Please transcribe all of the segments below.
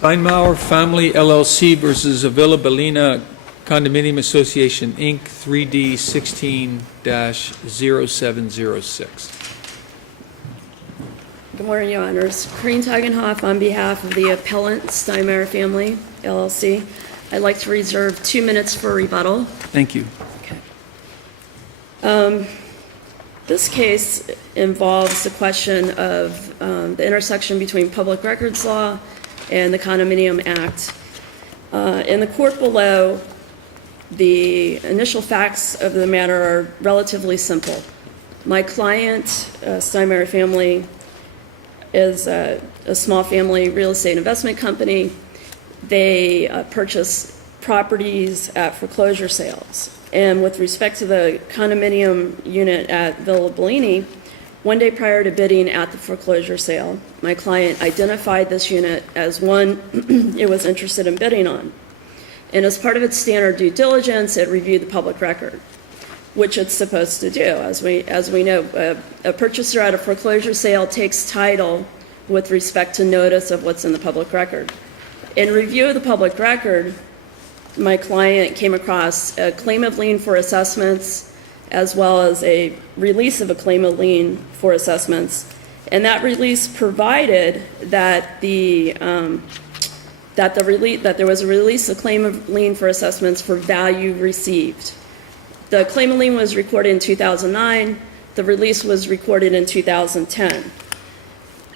Steinmauer Family LLC versus Villa Bellini Condominium Association, Inc., 3D 16-0706. Good morning, Your Honors. Corinne Tagenhoff on behalf of the appellant, Steinmauer Family LLC. I'd like to reserve 2 minutes for rebuttal. Thank you. Okay. This case involves the question of the intersection between public records law and the Condominium Act. In the court below, the initial facts of the matter are relatively simple. My client, Steinmauer Family, is a small family real estate investment company. They purchase properties at foreclosure sales. And with respect to the condominium unit at Villa Bellini, one day prior to bidding at the foreclosure sale, my client identified this unit as one it was interested in bidding on. And as part of its standard due diligence, it reviewed the public record, which it's supposed to do. As we know, a purchaser at a foreclosure sale takes title with respect to notice of what's in the public record. In review of the public record, my client came across a claim of lien for assessments as well as a release of a claim of lien for assessments. And that release provided that there was a release of claim of lien for assessments for value received. The claim of lien was recorded in 2009. The release was recorded in 2010.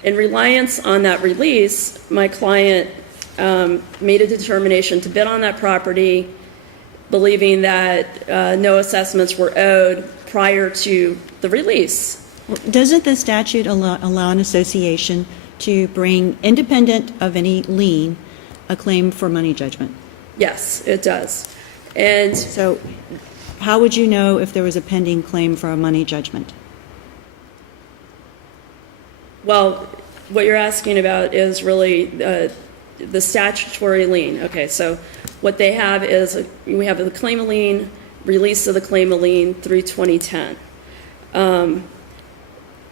In reliance on that release, my client made a determination to bid on that property, believing that no assessments were owed prior to the release. Doesn't the statute allow an association to bring, independent of any lien, a claim for money judgment? Yes, it does. And so how would you know if there was a pending claim for a money judgment? Well, what you're asking about is really the statutory lien. Okay, so what they have is we have the claim of lien, release of the claim of lien through 2010.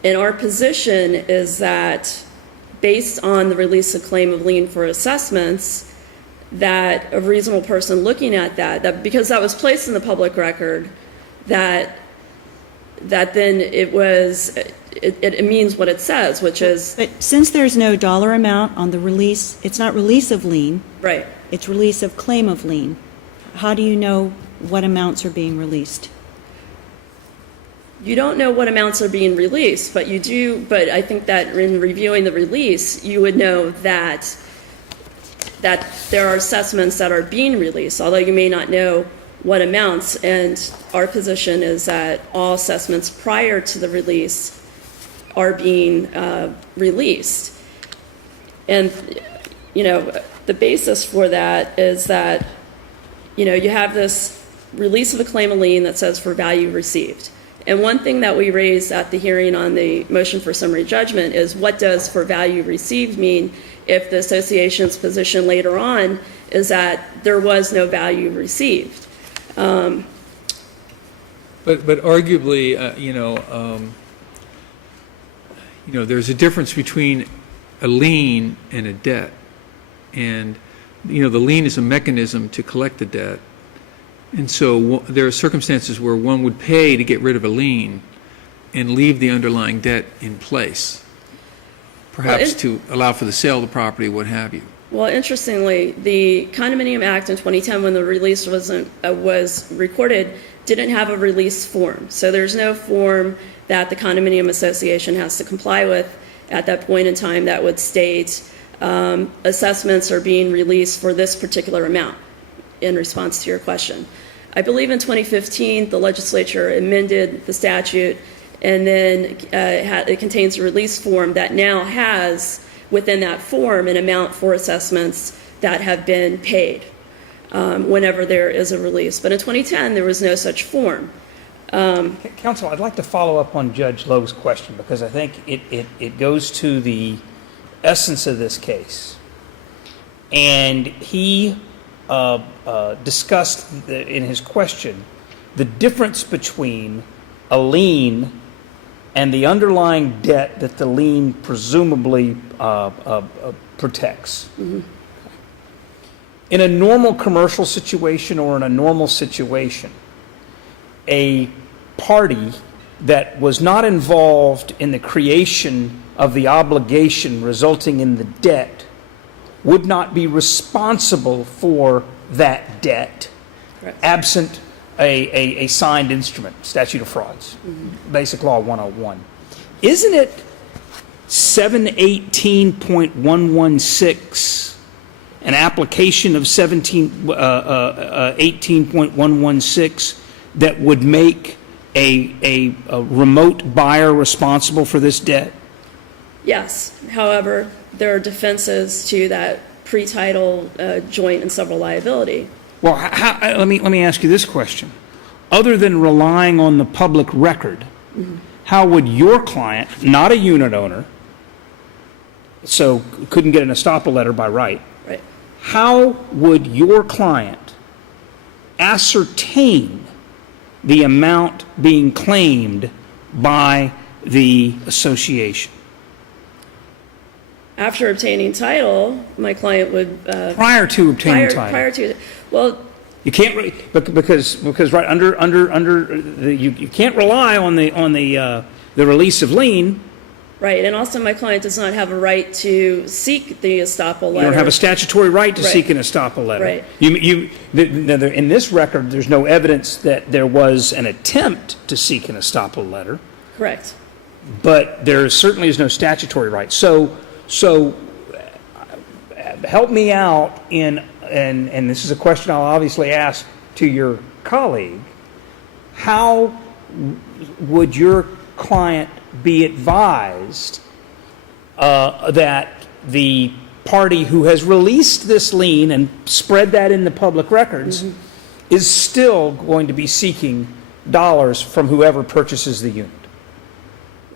And our position is that based on the release of claim of lien for assessments, that a reasonable person looking at that because that was placed in the public record, that then it means what it says, which is... But since there's no dollar amount on the release, it's not release of lien. Right. It's release of claim of lien. How do you know what amounts are being released? You don't know what amounts are being released, but you do. But I think that in reviewing the release, you would know that there are assessments that are being released, although you may not know what amounts. And our position is that all assessments prior to the release are being released. And, the basis for that is that, you have this release of a claim of lien that says for value received. And one thing that we raised at the hearing on the motion for summary judgment is what does for value received mean if the association's position later on is that there was no value received. But arguably, there's a difference between a lien and a debt. And, the lien is a mechanism to collect the debt. And so there are circumstances where one would pay to get rid of a lien and leave the underlying debt in place, perhaps to allow for the sale of the property, what have you. Well, interestingly, the Condominium Act in 2010, when the release was recorded, didn't have a release form. So there's no form that the condominium association has to comply with at that point in time that would state assessments are being released for this particular amount in response to your question. I believe in 2015, the legislature amended the statute, and then it contains a release form that now has within that form an amount for assessments that have been paid whenever there is a release. But in 2010, there was no such form. Counsel, I'd like to follow up on Judge Lowe's question because I think it goes to the essence of this case. And he discussed in his question the difference between a lien and the underlying debt that the lien presumably protects. Mm-hmm. In a normal commercial situation or in a normal situation, a party that was not involved in the creation of the obligation resulting in the debt would not be responsible for that debt, Correct. absent a signed instrument, statute of frauds, Basic Law 101. Isn't it 718.116, an application of 18.116 that would make a remote buyer responsible for this debt? Yes. However, there are defenses to that pre-title joint and several liability. Well, let me ask you this question. Other than relying on the public record, how would your client, not a unit owner, so couldn't get an estoppel letter by right, Right. how would your client ascertain the amount being claimed by the association? After obtaining title, my client would Prior to obtaining title. prior to, well, You can't because right under you can't rely on the release of lien. right, and also my client does not have a right to seek the estoppel letter. You don't have a statutory right to Right. seek an estoppel letter. Right. In this record, there's no evidence that there was an attempt to seek an estoppel letter, Correct. but there certainly is no statutory right. So help me out and this is a question I'll obviously ask to your colleague. How would your client be advised that the party who has released this lien and spread that in the public records is still going to be seeking dollars from whoever purchases the unit?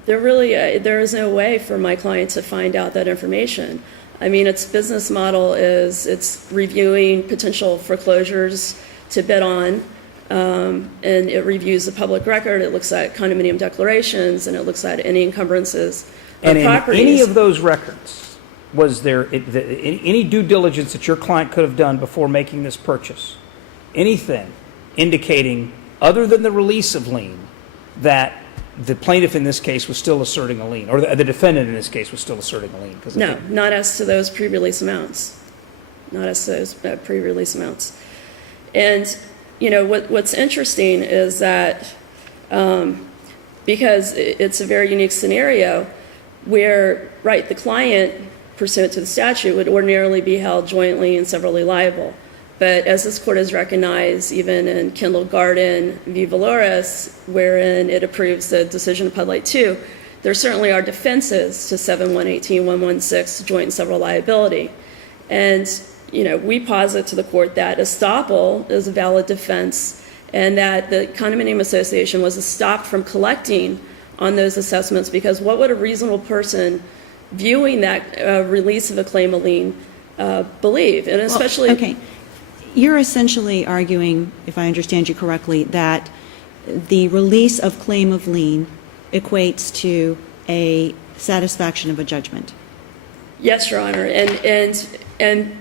There is no way for my client to find out that information. I mean, its business model is it's reviewing potential foreclosures to bid on, and it reviews the public record, it looks at condominium declarations, and it looks at any encumbrances of And in properties. any of those records, was there any due diligence that your client could have done before making this purchase? Anything indicating, other than the release of lien, that the plaintiff in this case was still asserting a lien, or the defendant in this case was still asserting a lien? No, not as to those pre-release amounts. Not as to those pre-release amounts. And, you know, what's interesting is that because it's a very unique scenario where, right, the client, pursuant to the statute, would ordinarily be held jointly and severally liable. But as this court has recognized, even in Kendall Garden v. Valores, wherein it approves the decision of Pud Light 2, there certainly are defenses to 7-118-116 joint and several liability. And, you know, we posit to the court that estoppel is a valid defense and that the condominium association was stopped from collecting on those assessments, because what would a reasonable person viewing that release of a claim of lien believe? And especially... Okay. You're essentially arguing, if I understand you correctly, that the release of claim of lien equates to a satisfaction of a judgment. Yes, Your Honor. And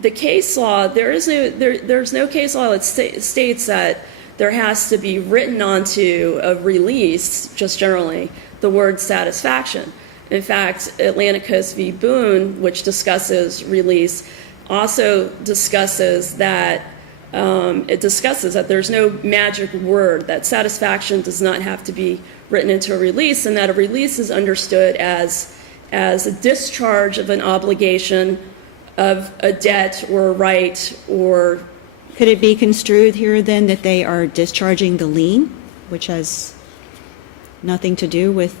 the case law, there's no case law that states that there has to be written onto a release, just generally, the word satisfaction. In fact, Atlantic Coast v. Boone, which discusses release, also discusses that there's no magic word, that satisfaction does not have to be written into a release, and that a release is understood as a discharge of an obligation of a debt or a right. Or could it be construed here then that they are discharging the lien, which has nothing to do with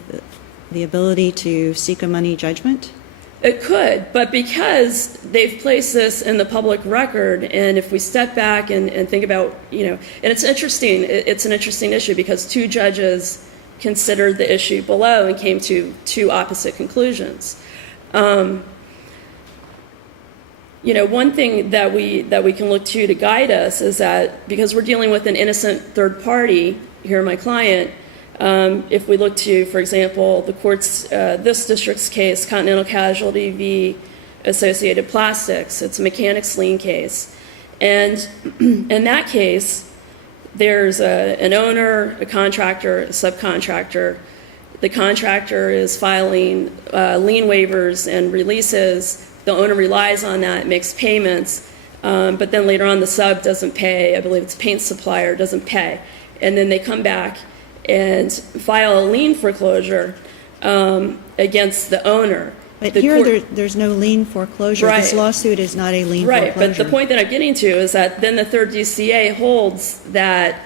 the ability to seek a money judgment? It could, but because they've placed this in the public record, and if we step back and think about, you know, and it's an interesting issue because two judges considered the issue below and came to two opposite conclusions. You know, one thing that we can look to guide us is that because we're dealing with an innocent third party, here my client, if we look to, for example, the court's, this district's case, Continental Casualty v. Associated Plastics. It's a mechanics lien case. And in that case, there's an owner, a contractor, a subcontractor. The contractor is filing lien waivers and releases. The owner relies on that, makes payments, but then later on the sub doesn't pay. I believe it's paint supplier doesn't pay. And then they come back and file a lien foreclosure against the owner. But The here, court- there's no lien foreclosure. This Right. lawsuit is not a lien Right, foreclosure. but the point that I'm getting to is that then the third DCA holds that,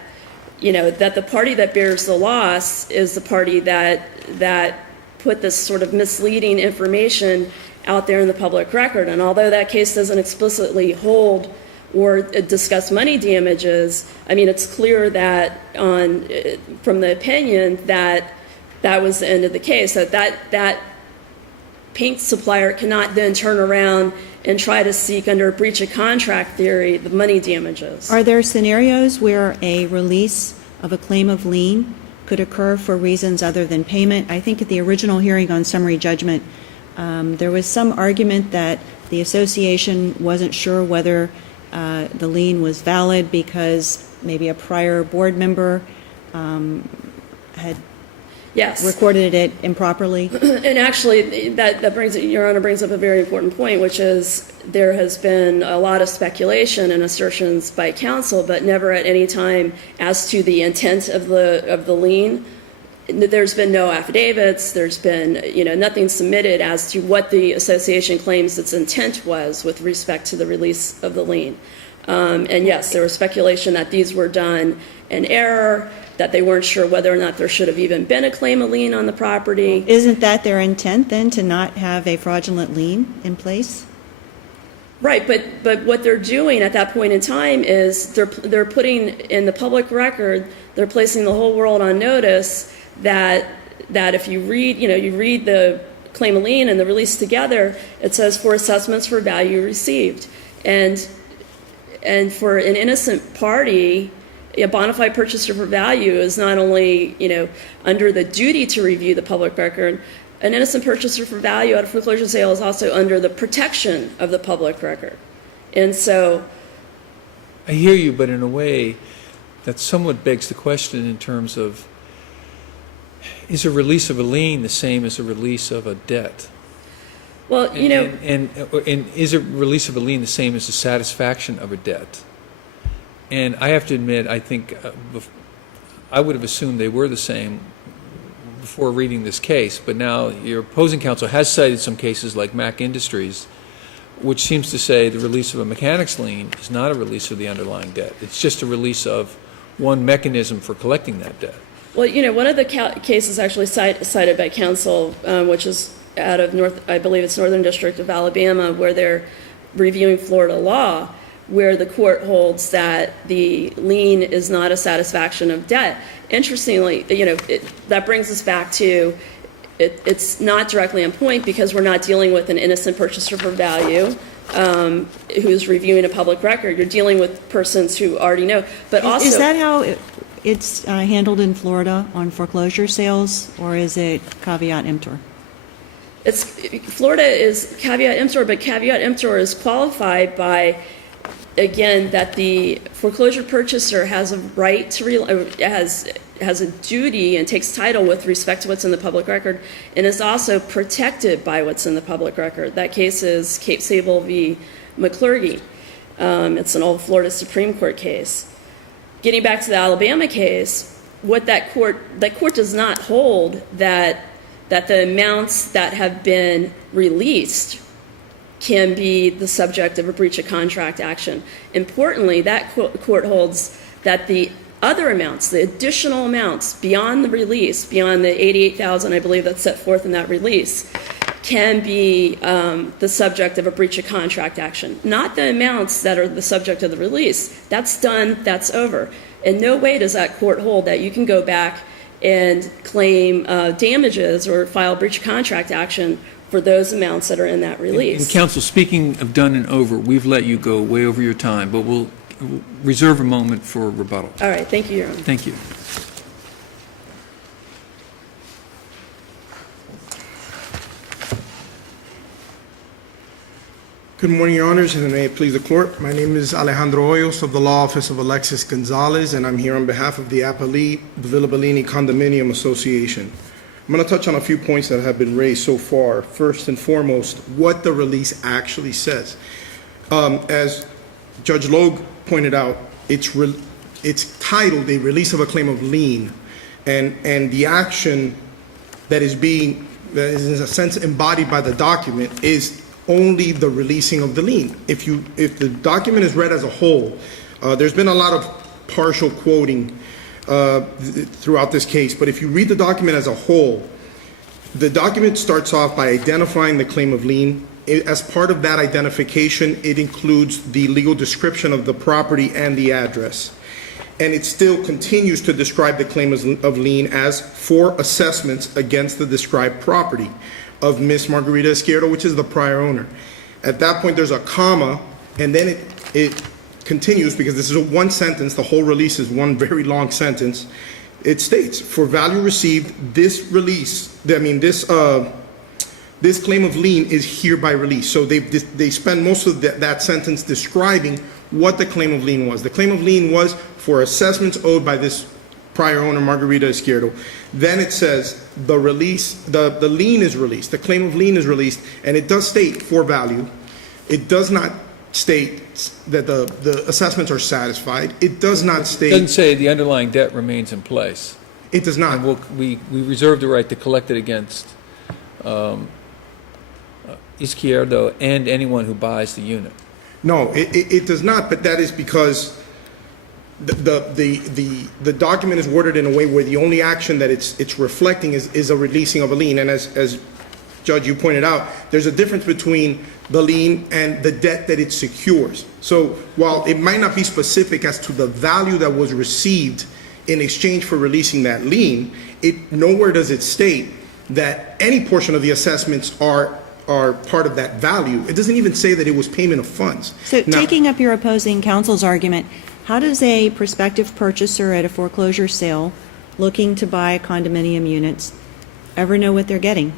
that the party that bears the loss is the party that put this sort of misleading information out there in the public record. And although that case doesn't explicitly hold or discuss money damages, I mean, it's clear that from the opinion that was the end of the case, that paint supplier cannot then turn around and try to seek under a breach of contract theory the money damages. Are there scenarios where a release of a claim of lien could occur for reasons other than payment? I think at the original hearing on summary judgment, there was some argument that the association wasn't sure whether the lien was valid because maybe a prior board member had Yes. recorded it improperly. And actually, Your Honor brings up a very important point, which is there has been a lot of speculation and assertions by counsel, but never at any time as to the intent of the lien. There's been no affidavits. There's been nothing submitted as to what the association claims its intent was with respect to the release of the lien. And yes, there was speculation that these were done in error, that they weren't sure whether or not there should have even been a claim of lien on the property. Isn't that their intent then, to not have a fraudulent lien in place? Right, but what they're doing at that point in time is they're putting in the public record, they're placing the whole world on notice that if you read the claim of lien and the release together, it says for assessments for value received. And for an innocent party, a bona fide purchaser for value is not only, under the duty to review the public record, an innocent purchaser for value at a foreclosure sale is also under the protection of the public record. And so, I hear you, but in a way, that somewhat begs the question in terms of, is a release of a lien the same as a release of a debt? well, And is a release of a lien the same as the satisfaction of a debt? And I have to admit, I think I would have assumed they were the same before reading this case, but now your opposing counsel has cited some cases like Mac Industries, which seems to say the release of a mechanics lien is not a release of the underlying debt. It's just a release of one mechanism for collecting that debt. well, one of the cases actually cited by counsel, which is out of I believe it's Northern District of Alabama, where they're reviewing Florida law, where the court holds that the lien is not a satisfaction of debt. Interestingly, that brings us back to it's not directly on point because we're not dealing with an innocent purchaser for value who's reviewing a public record. You're dealing with persons who already know. But also, Is that how it's handled in Florida on foreclosure sales, or is it caveat emptor? Florida is caveat emptor, but caveat emptor is qualified by, again, that the foreclosure purchaser has a right to has a duty and takes title with respect to what's in the public record, and is also protected by what's in the public record. That case is Cape Sable v. McClurgy. It's an old Florida Supreme Court case. Getting back to the Alabama case, what that court does not hold that the amounts that have been released can be the subject of a breach of contract action. Importantly, that court holds that the other amounts, the additional amounts beyond the release, beyond the $88,000, I believe that's set forth in that release, can be the subject of a breach of contract action. Not the amounts that are the subject of the release. That's done, that's over. In no way does that court hold that you can go back and claim damages or file breach of contract action for those amounts that are in that release. And counsel, speaking of done and over, we've let you go way over your time, but we'll reserve a moment for rebuttal. All right, thank you, Your Honor. Thank you. Good morning, Your Honors, and may it please the Court. My name is Alejandro Hoyos of the Law Office of Alexis Gonzalez, and I'm here on behalf of the appellee, the Bellini Condominium Association. I'm going to touch on a few points that have been raised so far. First and foremost, what the release actually says. As Judge Logue pointed out, it's titled a release of a claim of lien, and the action that is in a sense embodied by the document is only the releasing of the lien. If the document is read as a whole, there's been a lot of partial quoting throughout this case, but if you read the document as a whole, the document starts off by identifying the claim of lien. As part of that identification, it includes the legal description of the property and the address. And it still continues to describe the claim of lien as for assessments against the described property of Miss Margarita Izquierdo, which is the prior owner. At that point, there's a comma, and then it continues, because this is one sentence, the whole release is one very long sentence. It states, for value received, this claim of lien is hereby released. So they spend most of that sentence describing what the claim of lien was. The claim of lien was for assessments owed by this prior owner, Margarita Izquierdo. Then it says the lien is released, the claim of lien is released, and it does state for value. It does not state that the assessments are satisfied. It does not state. It doesn't say the underlying debt remains in place. It does not. And we reserve the right to collect it against Izquierdo and anyone who buys the unit. No, it does not, but that is because the document is worded in a way where the only action that it's reflecting is a releasing of a lien. And as Judge, you pointed out, there's a difference between the lien and the debt that it secures. So while it might not be specific as to the value that was received in exchange for releasing that lien, nowhere does it state that any portion of the assessments are part of that value. It doesn't even say that it was payment of funds. So Now, taking up your opposing counsel's argument, how does a prospective purchaser at a foreclosure sale looking to buy condominium units ever know what they're getting?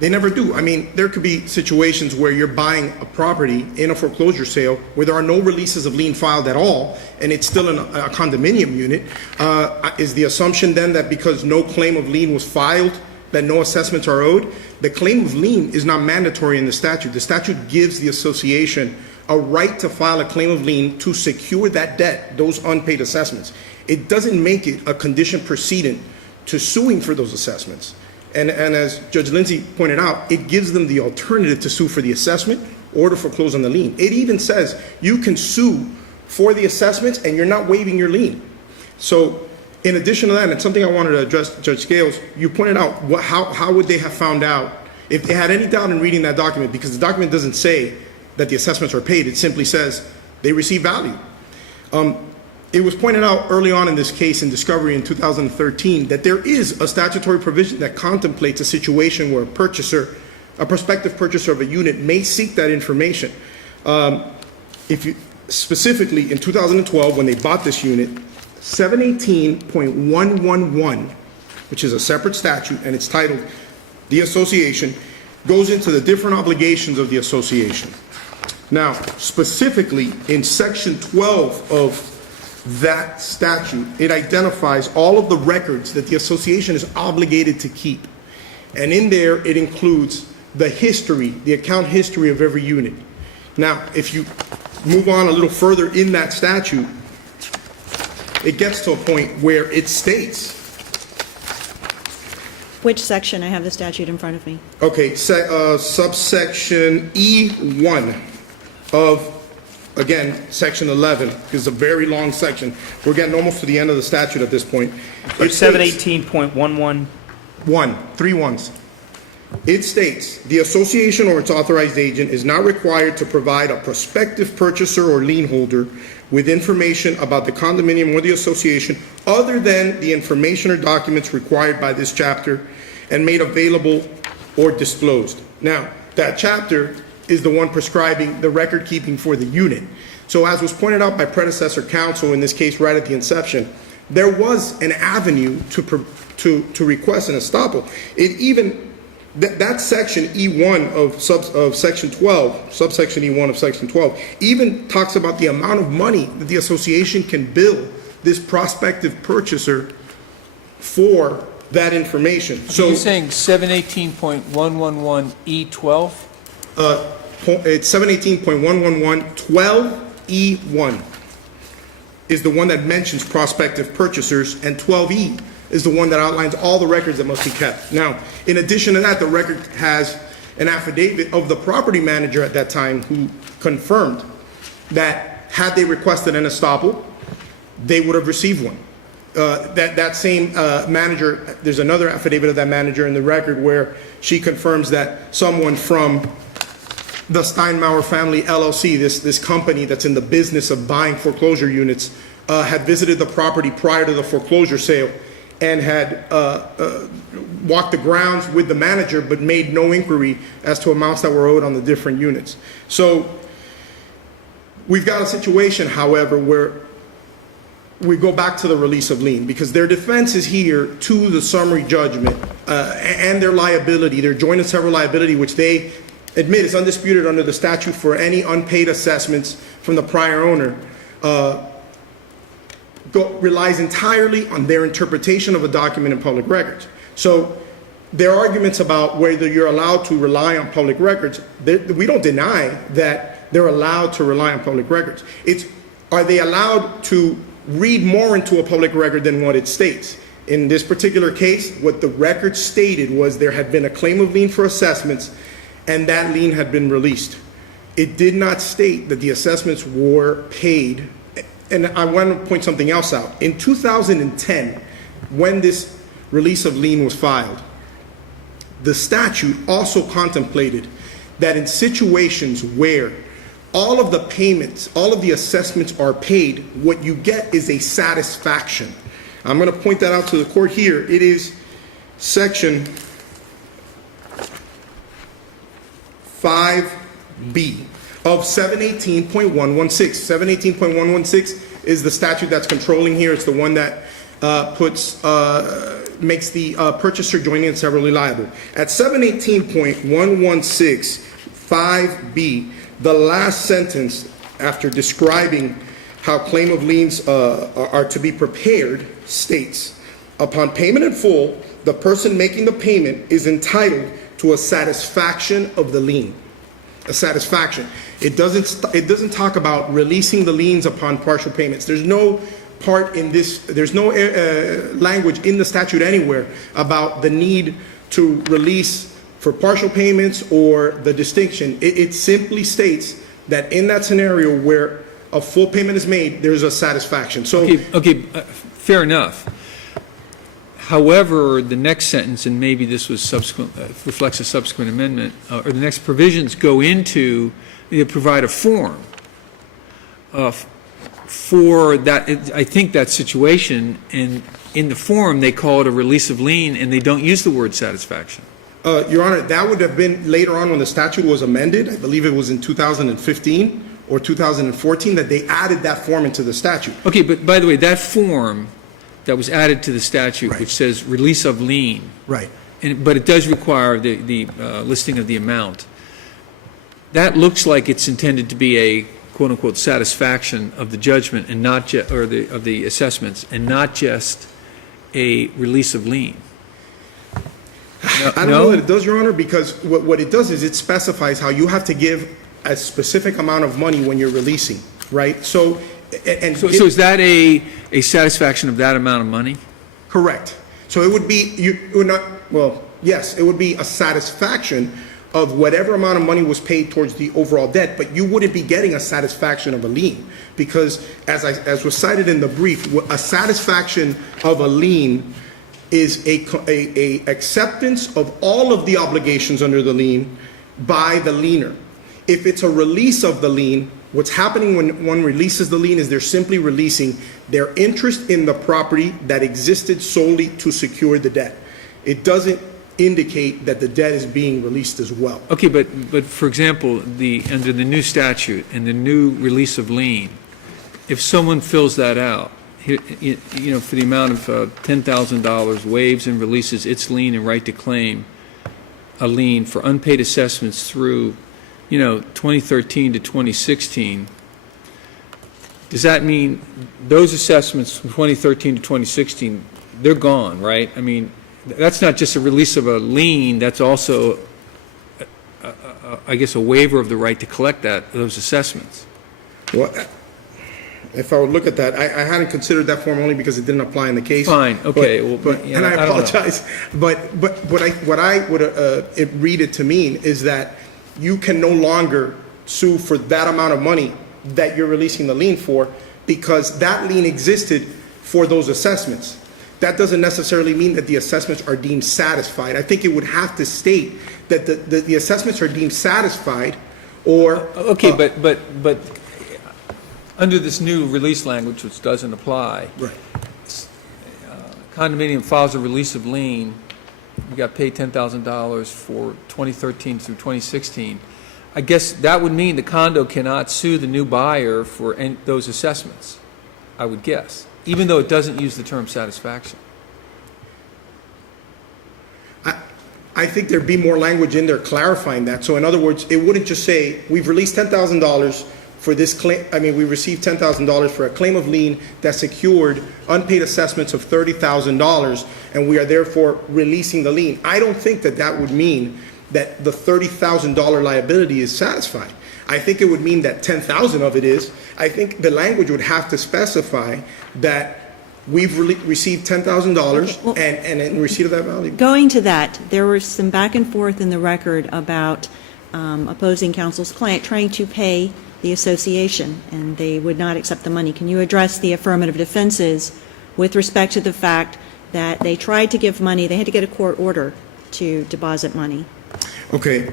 they never do. I mean, there could be situations where you're buying a property in a foreclosure sale where there are no releases of lien filed at all, and it's still in a condominium unit. Is the assumption then that because no claim of lien was filed, that no assessments are owed? The claim of lien is not mandatory in the statute. The statute gives the association a right to file a claim of lien to secure that debt, those unpaid assessments. It doesn't make it a condition precedent to suing for those assessments. And as Judge Lindsay pointed out, it gives them the alternative to sue for the assessment or to foreclose on the lien. It even says you can sue for the assessments and you're not waiving your lien. So in addition to that, and something I wanted to address, Judge Scales, you pointed out how would they have found out if they had any doubt in reading that document, because the document doesn't say that the assessments are paid. It simply says they receive value. It was pointed out early on in this case in discovery in 2013 that there is a statutory provision that contemplates a situation where a prospective purchaser of a unit may seek that information. Specifically in 2012, when they bought this unit, 718.111, which is a separate statute and it's titled the association, goes into the different obligations of the association. Now, specifically in section 12 of that statute, it identifies all of the records that the association is obligated to keep. And in there, it includes the history, the account history of every unit. Now, if you move on a little further in that statute, it gets to a point where it states. Which section? I have the statute in front of me. Okay, subsection E1 of, again, section 11, is a very long section. We're getting almost to the end of the statute at this point. It's 718.11. 3 ones. It states, the association or its authorized agent is not required to provide a prospective purchaser or lien holder with information about the condominium or the association other than the information or documents required by this chapter and made available or disclosed. Now, that chapter is the one prescribing the record keeping for the unit. So as was pointed out by predecessor counsel, in this case right at the inception, there was an avenue to request an estoppel. It even That section E1 of section 12, subsection E1 of section 12, even talks about the amount of money that the association can bill this prospective purchaser for that information. So you're saying 718.111E12? It's 718.111.12E1 is the one that mentions prospective purchasers, and 12E is the one that outlines all the records that must be kept. Now, in addition to that, the record has an affidavit of the property manager at that time who confirmed that had they requested an estoppel, they would have received one. That same manager, there's another affidavit of that manager in the record where she confirms that someone from the Steinmauer family LLC, this company that's in the business of buying foreclosure units, had visited the property prior to the foreclosure sale and had walked the grounds with the manager but made no inquiry as to amounts that were owed on the different units. So we've got a situation, however, where we go back to the release of lien, because their defense is here to the summary judgment and their liability, their joint and several liability, which they admit is undisputed under the statute for any unpaid assessments from the prior owner, relies entirely on their interpretation of a document in public records. So their arguments about whether you're allowed to rely on public records, we don't deny that they're allowed to rely on public records. It's, are they allowed to read more into a public record than what it states? In this particular case, what the record stated was there had been a claim of lien for assessments, and that lien had been released. It did not state that the assessments were paid. And I want to point something else out. In 2010, when this release of lien was filed, the statute also contemplated that in situations where all of the payments, all of the assessments are paid, what you get is a satisfaction. I'm going to point that out to the court here. It is section 5B of 718.116. 718.116 is the statute that's controlling here. It's the one that makes the purchaser jointly and severally liable. At 718.116, 5B, the last sentence after describing how claim of liens are to be prepared states, upon payment in full, the person making the payment is entitled to a satisfaction of the lien. A satisfaction. It doesn't talk about releasing the liens upon partial payments. There's no part in this, there's no language in the statute anywhere about the need to release for partial payments or the distinction. It simply states that in that scenario where a full payment is made, there's a satisfaction. So fair enough. However, the next sentence, and maybe this was subsequent, reflects a subsequent amendment, or the next provisions go into, they provide a form for that, I think that situation, and in the form they call it a release of lien, and they don't use the word satisfaction. Your Honor, that would have been later on when the statute was amended. I believe it was in 2015 or 2014 that they added that form into the statute. Okay, but by the way, that form that was added to the statute, Right. which says release of lien, Right. but it does require the listing of the amount. That looks like it's intended to be a quote-unquote satisfaction of the judgment and not of the assessments, and not just a release of lien. I don't know that it does, Your Honor, because what it does is it specifies how you have to give a specific amount of money when you're releasing, right? So is that a satisfaction of that amount of money? Correct. So it would be, yes, it would be a satisfaction of whatever amount of money was paid towards the overall debt, but you wouldn't be getting a satisfaction of a lien, because as was cited in the brief, a satisfaction of a lien is a acceptance of all of the obligations under the lien by the liener. If it's a release of the lien, what's happening when one releases the lien is they're simply releasing their interest in the property that existed solely to secure the debt. It doesn't indicate that the debt is being released as well. Okay, but for example, under the new statute and the new release of lien, if someone fills that out, for the amount of $10,000, waives and releases its lien and right to claim a lien for unpaid assessments through, 2013 to 2016, does that mean those assessments from 2013 to 2016, they're gone, right? I mean, that's not just a release of a lien, that's also, I guess, a waiver of the right to collect those assessments. Well, if I would look at that, I hadn't considered that form only because it didn't apply in the case. Fine, okay, And I I don't know. apologize. But what I would read it to mean is that you can no longer sue for that amount of money that you're releasing the lien for, because that lien existed for those assessments. That doesn't necessarily mean that the assessments are deemed satisfied. I think it would have to state that the assessments are deemed satisfied, or Okay, but under this new release language, which doesn't apply, right. Condominium files a release of lien, we got paid $10,000 for 2013 through 2016. I guess that would mean the condo cannot sue the new buyer for those assessments, I would guess, even though it doesn't use the term satisfaction. I think there'd be more language in there clarifying that. So in other words, it wouldn't just say, we've released $10,000 for this claim, we received $10,000 for a claim of lien that secured unpaid assessments of $30,000, and we are therefore releasing the lien. I don't think that would mean that the $30,000 liability is satisfied. I think it would mean that $10,000 of it is. I think the language would have to specify that we've received $10,000 Okay, and in receipt of that value. Going to that, there was some back and forth in the record about opposing counsel's client trying to pay the association, and they would not accept the money. Can you address the affirmative defenses with respect to the fact that they tried to give money, they had to get a court order to deposit money? Okay.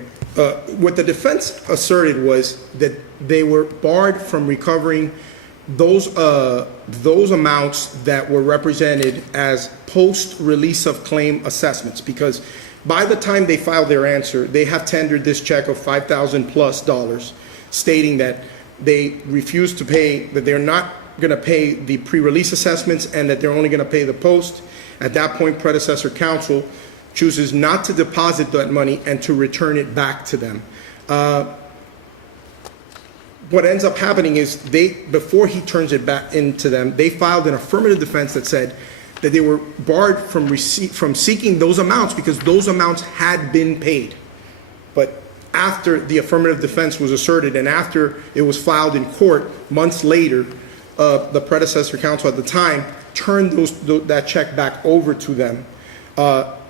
What the defense asserted was that they were barred from recovering those amounts that were represented as post-release of claim assessments, because by the time they filed their answer, they have tendered this check of $5,000+ stating that they refuse to pay, that they're not going to pay the pre-release assessments and that they're only going to pay the post. At that point, predecessor counsel chooses not to deposit that money and to return it back to them. What ends up happening is before he turns it back into them, they filed an affirmative defense that said that they were barred from seeking those amounts because those amounts had been paid. But after the affirmative defense was asserted and after it was filed in court months later, the predecessor counsel at the time turned that check back over to them,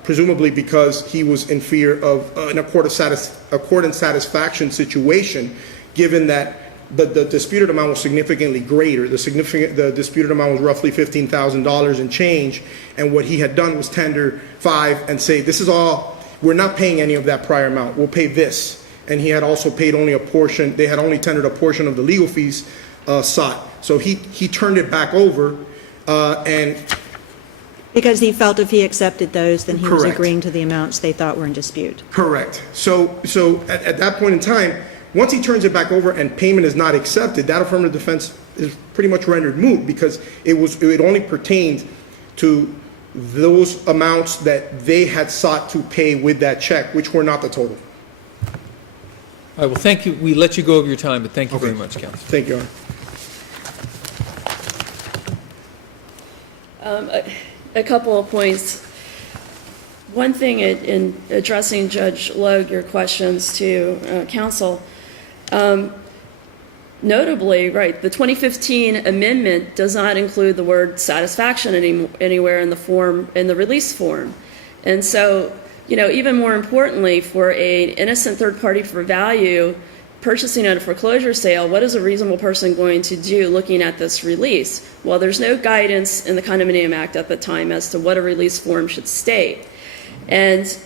presumably because he was in fear of an accord and satisfaction situation, given that the disputed amount was significantly greater. The disputed amount was roughly $15,000 and change, and what he had done was tender $5,000 and say, this is all, we're not paying any of that prior amount, we'll pay this. And he had also paid only a portion, they had only tendered a portion of the legal fees sought. So he turned it back over, and Because he felt if he accepted those, then he was Correct. agreeing to the amounts they thought were in dispute. correct. So at that point in time, once he turns it back over and payment is not accepted, that affirmative defense is pretty much rendered moot because it only pertained to those amounts that they had sought to pay with that check, which were not the total. All right, well, thank you. We let you go over your time, but thank you very Okay. much, counsel. Thank you, Your Honor. A couple of points. One thing in addressing Judge Logue, your questions to counsel, notably, right, the 2015 amendment does not include the word satisfaction anywhere in the release form. And so, even more importantly, for an innocent third party for value purchasing at a foreclosure sale, what is a reasonable person going to do looking at this release? Well, there's no guidance in the Condominium Act at the time as to what a release form should state. And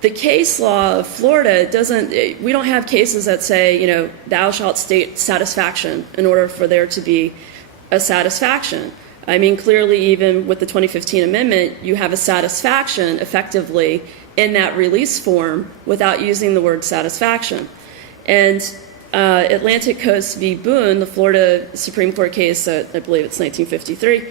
the case law of Florida we don't have cases that say, thou shalt state satisfaction in order for there to be a satisfaction. I mean, clearly, even with the 2015 amendment, you have a satisfaction effectively in that release form without using the word satisfaction. And Atlantic Coast v. Boone, the Florida Supreme Court case, I believe it's 1953,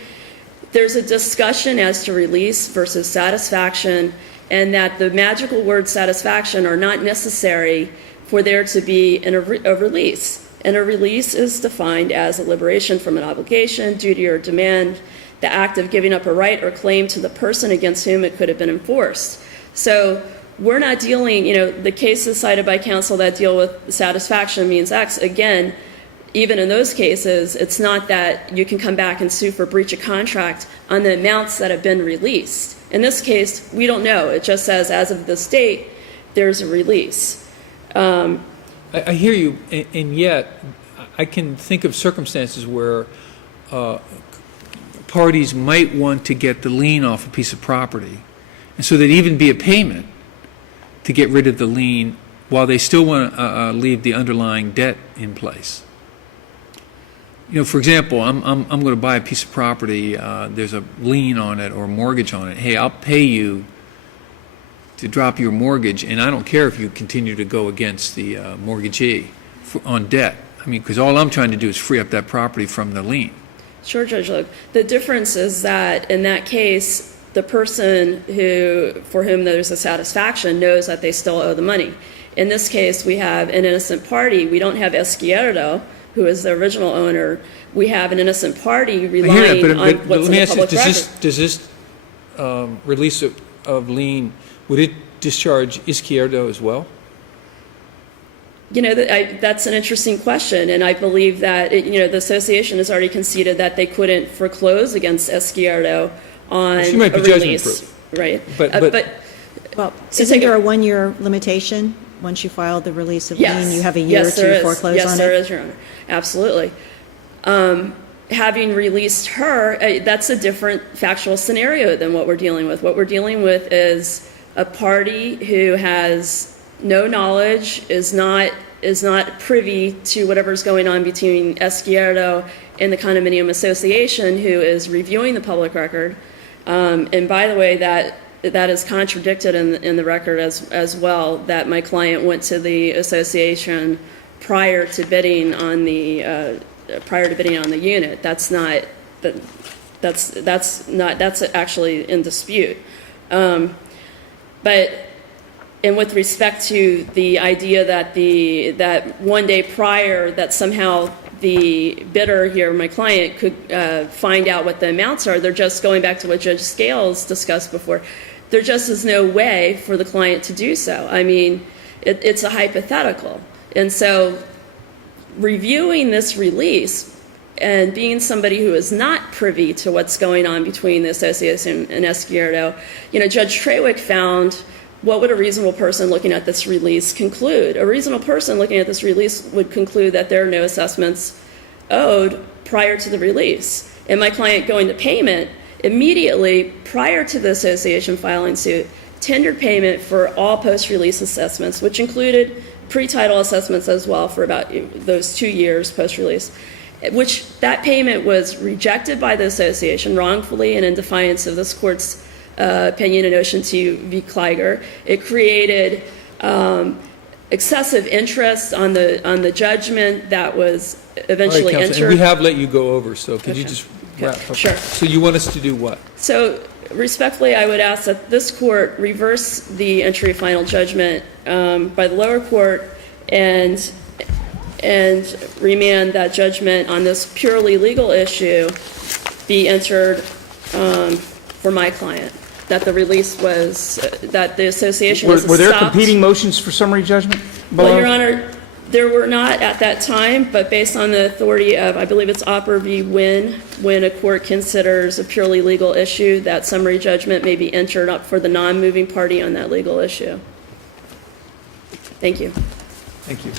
there's a discussion as to release versus satisfaction, and that the magical words satisfaction are not necessary for there to be a release. And a release is defined as a liberation from an obligation, duty, or demand, the act of giving up a right or claim to the person against whom it could have been enforced. So we're not dealing, the cases cited by counsel that deal with satisfaction means X. Again, even in those cases, it's not that you can come back and sue for breach of contract on the amounts that have been released. In this case, we don't know. It just says, as of this date, there's a release. I hear you, and yet I can think of circumstances where parties might want to get the lien off a piece of property, and so there'd even be a payment to get rid of the lien while they still want to leave the underlying debt in place. For example, I'm going to buy a piece of property. There's a lien on it or a mortgage on it. Hey, I'll pay you to drop your mortgage, and I don't care if you continue to go against the mortgagee on debt. Because all I'm trying to do is free up that property from the lien. Sure, Judge Logue. The difference is that in that case, the person for whom there's a satisfaction knows that they still owe the money. In this case, we have an innocent party. We don't have Izquierdo, who is the original owner. We have an innocent party relying on what's in the public record. Does this release of lien, would it discharge Izquierdo as well? That's an interesting question, and I believe that the association has already conceded that they couldn't foreclose against Izquierdo on she might be a judgment release, proof. right? Well, isn't there a 1-year limitation? Once you file the release of lien, you have a year to foreclose on it? Yes, there is, Your Honor. Absolutely. Having released her, that's a different factual scenario than what we're dealing with. What we're dealing with is a party who has no knowledge, is not privy to whatever's going on between Izquierdo and the condominium association, who is reviewing the public record. And by the way, that is contradicted in the record as well, that my client went to the association prior to bidding on the unit. That's actually in dispute. And with respect to the idea that one day prior that somehow the bidder here, my client, could find out what the amounts are, they're just going back to what Judge Scales discussed before. There just is no way for the client to do so. It's a hypothetical. And so reviewing this release and being somebody who is not privy to what's going on between the association and Izquierdo, Judge Trawick found, what would a reasonable person looking at this release conclude? A reasonable person looking at this release would conclude that there are no assessments owed prior to the release. And my client going to payment immediately prior to the association filing suit tendered payment for all post-release assessments, which included pre-title assessments as well for about those 2 years post-release, which that payment was rejected by the association wrongfully and in defiance of this court's opinion in Ocean 2 v. Kleiger. It created excessive interest on the judgment that was eventually All right, counsel, entered. and we have let you go over, so could you Okay. just wrap up? Sure. So you want us to do what? So respectfully, I would ask that this court reverse the entry of final judgment by the lower court and remand that judgment on this purely legal issue be entered for my client. That the release was, that the association was stopped. Were there competing motions for summary judgment below? Well, Your Honor, there were not at that time, but based on the authority of, I believe it's Opper v. Wynn, when a court considers a purely legal issue, that summary judgment may be entered up for the non-moving party on that legal issue. Thank you. Thank you.